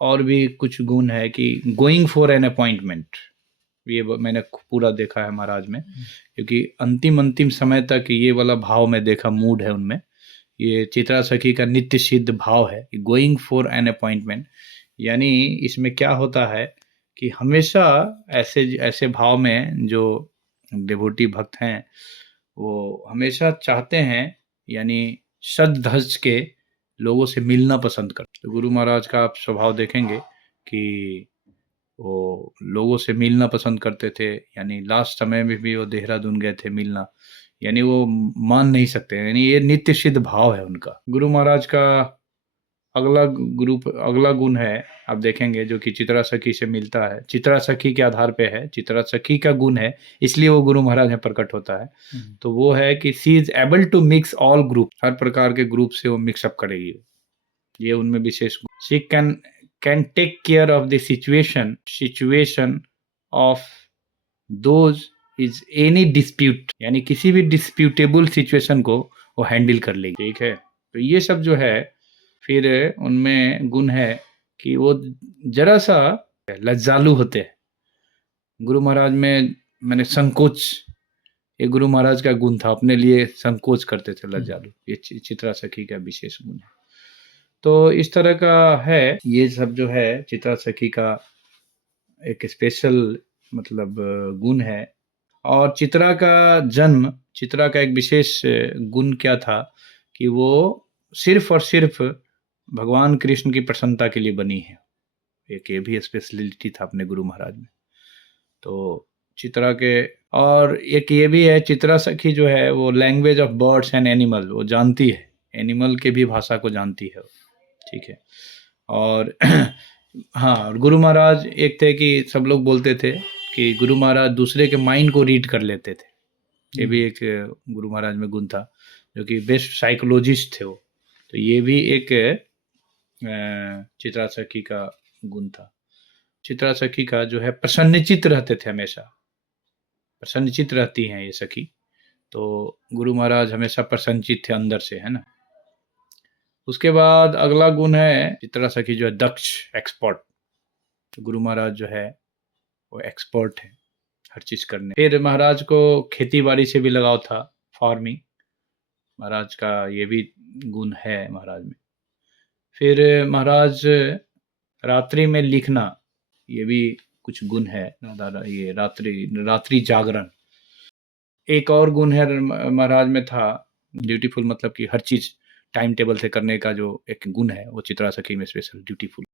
और भी कुछ गुण है कि गोइंग फॉर एन अपॉइंटमेंट, ये मैंने पूरा देखा है महाराज में, क्योंकि अंतिम अंतिम समय तक ये वाला भाव में देखा, मूड है उनमें। ये चित्रा सखी का नित्य सिद्ध भाव है, गोइंग फॉर एन अपॉइंटमेंट, यानी इसमें क्या होता है कि हमेशा ऐसे ऐसे भाव में जो डिवोटी भक्त हैं वो हमेशा चाहते हैं, यानी सज धज के लोगों से मिलना पसंद करते। तो गुरु महाराज का आप स्वभाव देखेंगे कि वो लोगों से मिलना पसंद करते थे, यानी लास्ट समय में भी वो देहरादून गए थे मिलना, यानी वो मान नहीं सकते, यानी ये नित्य सिद्ध भाव है उनका। गुरु महाराज का अगला गुण है, आप देखेंगे, जो कि चित्रा सखी से मिलता है, चित्रा सखी के आधार पे है, चित्रा सखी का गुण है, इसलिए वो गुरु महाराज में प्रकट होता है। तो वो है कि she is able to mix all group, हर प्रकार के ग्रुप से वो मिक्सअप करेगी, ये उनमें विशेष गुण। She can take care of the situation of those is any dispute, यानी किसी भी डिस्प्यूटेबल सिचुएशन को वो हैंडल कर लेगी, ठीक है। तो ये सब जो है, फिर उनमें गुण है कि वो जरा सा लज्जालू होते हैं। गुरु महाराज में मैंने संकोच, ये गुरु महाराज का गुण था, अपने लिए संकोच करते थे, लज्जालू, ये चित्रा सखी का विशेष गुण है। तो इस तरह का है, ये सब जो है चित्रा सखी का एक स्पेशल मतलब गुण है। और चित्रा का एक विशेष गुण क्या था कि वो सिर्फ और सिर्फ भगवान कृष्ण की प्रसन्नता के लिए बनी है, एक ये भी स्पेशलिटी था अपने गुरु महाराज में। तो चित्रा के, और एक ये भी है, चित्रा सखी जो है वो language of birds and animal वो जानती है, एनिमल के भी भाषा को जानती है, ठीक है। और हाँ, और गुरु महाराज एक थे कि सब लोग बोलते थे कि गुरु महाराज दूसरे के माइंड को रीड कर लेते थे, ये भी एक गुरु महाराज में गुण था, जो कि बेस्ट साइकोलॉजिस्ट थे वो। तो ये भी एक चित्रा सखी का गुण था। चित्रा सखी का जो है प्रसन्नचित्त रहते थे, हमेशा प्रसन्नचित्त रहती हैं ये सखी। तो गुरु महाराज हमेशा प्रसन्नचित्त थे अंदर से, है ना। उसके बाद अगला गुण है, चित्रा सखी जो है दक्ष, एक्सपर्ट। तो गुरु महाराज जो है वो एक्सपर्ट है हर चीज करने। फिर महाराज को खेती बाड़ी से भी लगाव था, फार्मिंग, महाराज का ये भी गुण है महाराज में। फिर महाराज रात्रि में लिखना, ये भी कुछ गुण है, ये रात्रि जागरण। एक और गुण है महाराज में था, ड्यूटीफुल, मतलब कि हर चीज टाइम टेबल से करने का जो एक गुण है वो चित्रा सखी में स्पेशल ड्यूटीफुल।